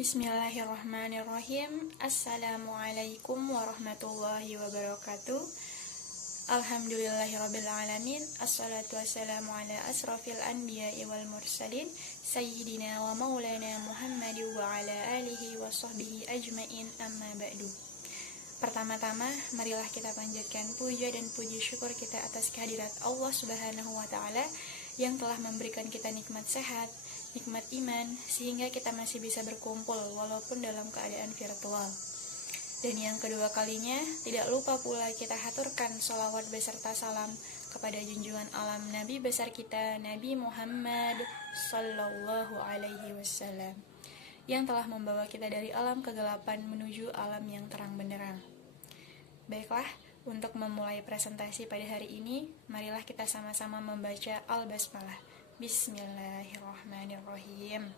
Bismillahirrahmanirrahim. Assalamualaikum warahmatullahi wabarakatuh. Alhamdulillahirrabbilalamin. Assalatu wassalamu ala asrafil anbiya'i wal mursalin Sayyidina wa maulana Muhammad wa ala alihi wa sahbihi ajmain, amma ba'du. Pertama-tama, marilah kita panjatkan puja dan puji syukur kita atas kehadirat Allah Subhanahu wa Ta'ala yang telah memberikan kita nikmat sehat, nikmat iman, sehingga kita masih bisa berkumpul walaupun dalam keadaan virtual. Dan yang kedua kalinya, tidak lupa pula kita haturkan sholawat beserta salam kepada junjungan alam Nabi besar kita, Nabi Muhammad Sallallahu Alaihi Wasallam, yang telah membawa kita dari alam kegelapan menuju alam yang terang benderang. Baiklah, untuk memulai presentasi pada hari ini, marilah kita sama-sama membaca Al-Basmalah. Bismillahirrahmanirrahim.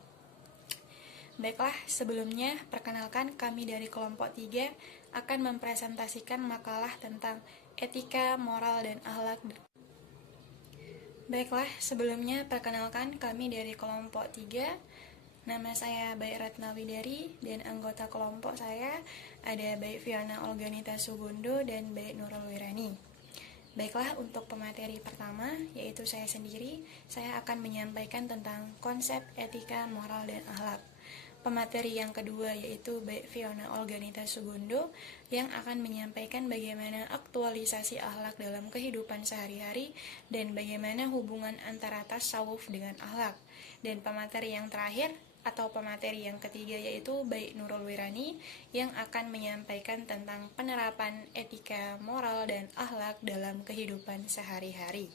Baiklah, sebelumnya perkenalkan kami dari kelompok 3 akan mempresentasikan makalah tentang etika, moral, dan akhlak. Baiklah, sebelumnya perkenalkan kami dari kelompok 3. Nama saya Baik Ratnawidari dan anggota kelompok saya ada Baik Fiona Olganita Sugundo dan Baik Nurul Wirani. Baiklah, untuk pemateri pertama, yaitu saya sendiri, saya akan menyampaikan tentang konsep etika, moral, dan akhlak. Pemateri yang kedua yaitu Baik Fiona Olganita Sugundo yang akan menyampaikan bagaimana aktualisasi akhlak dalam kehidupan sehari-hari dan bagaimana hubungan antara tasawuf dengan akhlak. Dan pemateri yang terakhir atau pemateri yang ketiga yaitu Baik Nurul Wirani yang akan menyampaikan tentang penerapan etika, moral, dan akhlak dalam kehidupan sehari-hari.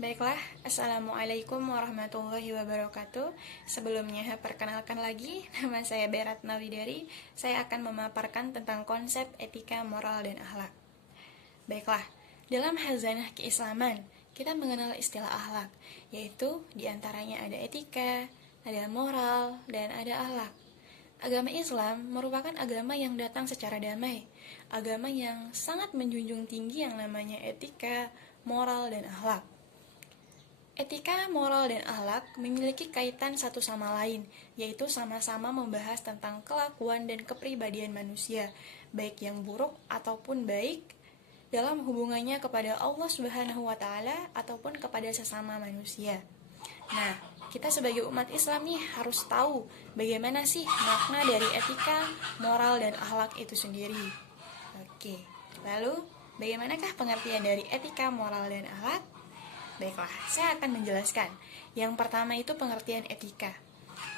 Baiklah, Assalamualaikum warahmatullahi wabarakatuh. Sebelumnya, perkenalkan lagi, nama saya Baik Ratnawidari. Saya akan memaparkan tentang konsep etika, moral, dan akhlak. Baiklah, dalam khazanah keislaman, kita mengenal istilah akhlak, yaitu diantaranya ada etika, ada moral, dan ada akhlak. Agama Islam merupakan agama yang datang secara damai, agama yang sangat menjunjung tinggi yang namanya etika, moral, dan akhlak. Etika, moral, dan akhlak memiliki kaitan satu sama lain, yaitu sama-sama membahas tentang kelakuan dan kepribadian manusia, baik yang buruk ataupun baik, dalam hubungannya kepada Allah Subhanahu wa Ta'ala ataupun kepada sesama manusia. Nah, kita sebagai umat Islam nih harus tahu bagaimana sih makna dari etika, moral, dan akhlak itu sendiri. Oke, lalu bagaimanakah pengertian dari etika, moral, dan akhlak? Baiklah, saya akan menjelaskan. Yang pertama itu pengertian etika.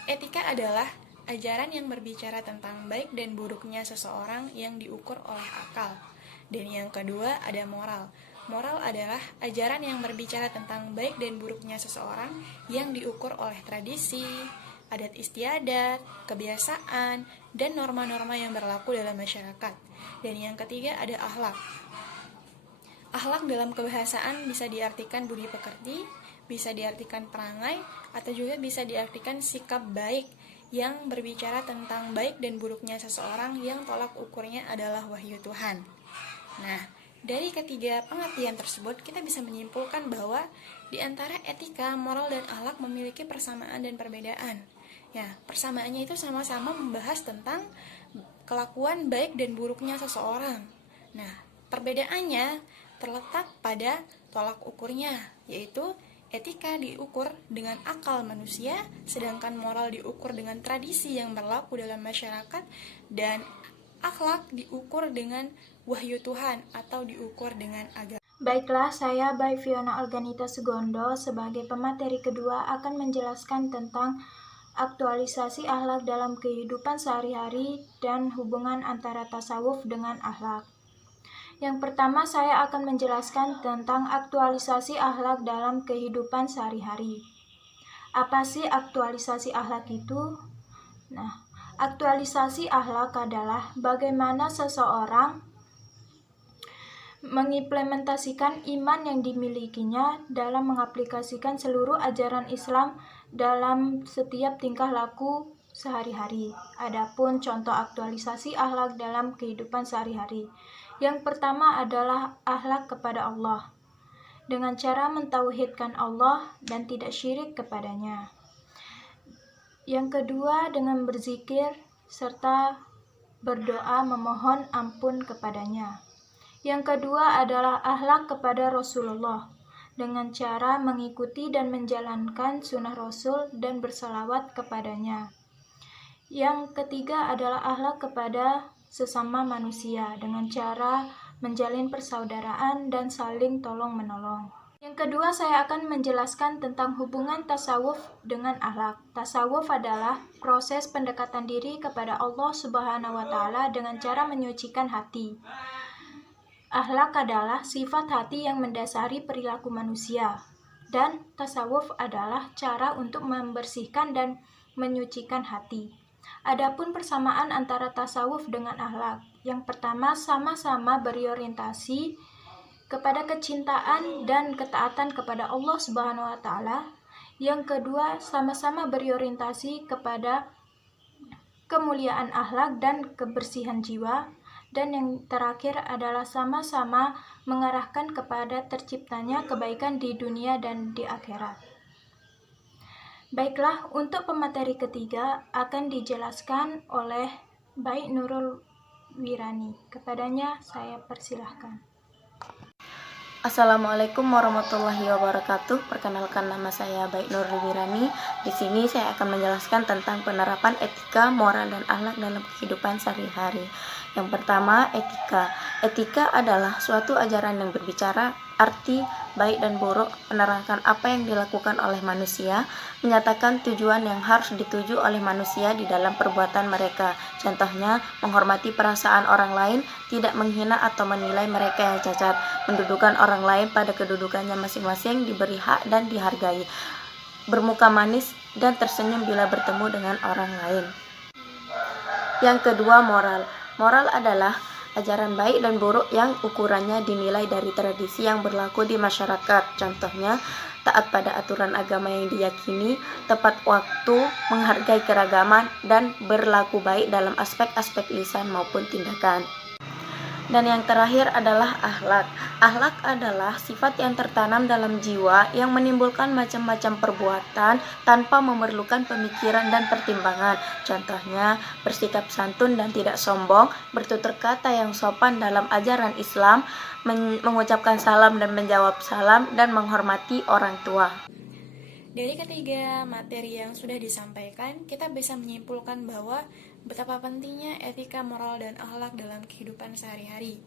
Etika adalah ajaran yang berbicara tentang baik dan buruknya seseorang yang diukur oleh akal. Dan yang kedua ada moral. Moral adalah ajaran yang berbicara tentang baik dan buruknya seseorang yang diukur oleh tradisi, adat istiadat, kebiasaan, dan norma-norma yang berlaku dalam masyarakat. Dan yang ketiga ada akhlak. Akhlak dalam kebahasaan bisa diartikan budi pekerti, bisa diartikan perangai, atau juga bisa diartikan sikap baik yang berbicara tentang baik dan buruknya seseorang yang tolak ukurnya adalah wahyu Tuhan. Nah, dari ketiga pengertian tersebut kita bisa menyimpulkan bahwa di antara etika, moral, dan akhlak memiliki persamaan dan perbedaan. Ya, persamaannya itu sama-sama membahas tentang kelakuan baik dan buruknya seseorang. Nah, perbedaannya terletak pada tolak ukurnya, yaitu etika diukur dengan akal manusia, sedangkan moral diukur dengan tradisi yang berlaku dalam masyarakat, dan akhlak diukur dengan wahyu Tuhan atau diukur dengan agama. Baiklah, saya Baik Fiona Olganita Sugondo sebagai pemateri kedua akan menjelaskan tentang aktualisasi akhlak dalam kehidupan sehari-hari dan hubungan antara tasawuf dengan akhlak. Yang pertama, saya akan menjelaskan tentang aktualisasi akhlak dalam kehidupan sehari-hari. Apa sih aktualisasi akhlak itu? Nah, aktualisasi akhlak adalah bagaimana seseorang mengimplementasikan iman yang dimilikinya dalam mengaplikasikan seluruh ajaran Islam dalam setiap tingkah laku sehari-hari. Adapun contoh aktualisasi akhlak dalam kehidupan sehari-hari. Yang pertama adalah akhlak kepada Allah, dengan cara mentauhidkan Allah dan tidak syirik kepadanya. Yang kedua, dengan berzikir serta berdoa memohon ampun kepadanya. Yang kedua adalah akhlak kepada Rasulullah dengan cara mengikuti dan menjalankan sunnah Rasul dan bersalawat kepadanya. Yang ketiga adalah akhlak kepada sesama manusia dengan cara menjalin persaudaraan dan saling tolong-menolong. Yang kedua, saya akan menjelaskan tentang hubungan tasawuf dengan akhlak. Tasawuf adalah proses pendekatan diri kepada Allah Subhanahu wa Ta'ala dengan cara menyucikan hati. Akhlak adalah sifat hati yang mendasari perilaku manusia, dan tasawuf adalah cara untuk membersihkan dan menyucikan hati. Adapun persamaan antara tasawuf dengan akhlak, yang pertama sama-sama berorientasi kepada kecintaan dan ketaatan kepada Allah Subhanahu wa Ta'ala. Yang kedua, sama-sama berorientasi kepada kemuliaan akhlak dan kebersihan jiwa. Dan yang terakhir adalah sama-sama mengarahkan kepada terciptanya kebaikan di dunia dan di akhirat. Baiklah, untuk pemateri ketiga akan dijelaskan oleh Baik Nurul Wirani. Kepadanya saya persilahkan. Assalamualaikum warahmatullahi wabarakatuh. Perkenalkan, nama saya Baik Nurul Wirani. Di sini saya akan menjelaskan tentang penerapan etika, moral, dan akhlak dalam kehidupan sehari-hari. Yang pertama, etika. Etika adalah suatu ajaran yang berbicara arti baik dan buruk, menerangkan apa yang dilakukan oleh manusia, menyatakan tujuan yang harus dituju oleh manusia di dalam perbuatan mereka. Contohnya, menghormati perasaan orang lain, tidak menghina atau menilai mereka yang cacat, mendudukan orang lain pada kedudukannya masing-masing, diberi hak dan dihargai, bermuka manis dan tersenyum bila bertemu dengan orang lain. Yang kedua, moral. Moral adalah ajaran baik dan buruk yang ukurannya dinilai dari tradisi yang berlaku di masyarakat. Contohnya, taat pada aturan agama yang diyakini, tepat waktu, menghargai keragaman, dan berlaku baik dalam aspek-aspek lisan maupun tindakan. Dan yang terakhir adalah akhlak. Akhlak adalah sifat yang tertanam dalam jiwa yang menimbulkan macam-macam perbuatan tanpa memerlukan pemikiran dan pertimbangan. Contohnya, bersikap santun dan tidak sombong, bertutur kata yang sopan dalam ajaran Islam, mengucapkan salam dan menjawab salam, dan menghormati orang tua. Dari ketiga materi yang sudah disampaikan, kita bisa menyimpulkan bahwa betapa pentingnya etika, moral, dan akhlak dalam kehidupan sehari-hari.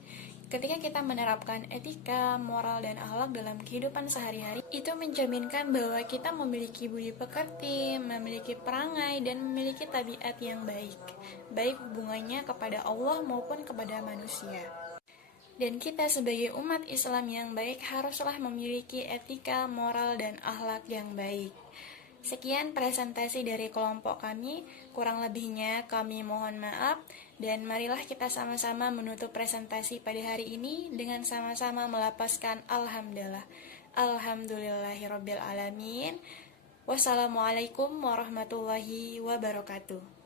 Ketika kita menerapkan etika, moral, dan akhlak dalam kehidupan sehari-hari, itu mencerminkan bahwa kita memiliki budi pekerti, memiliki perangai, dan memiliki tabiat yang baik, baik hubungannya kepada Allah maupun kepada manusia. Dan kita sebagai umat Islam yang baik haruslah memiliki etika, moral, dan akhlak yang baik. Sekian presentasi dari kelompok kami, kurang lebihnya kami mohon maaf, dan marilah kita sama-sama menutup presentasi pada hari ini dengan sama-sama melapaskan Alhamdulillah. Alhamdulillahirabbil alamin. Wassalamualaikum warahmatullahi wabarakatuh.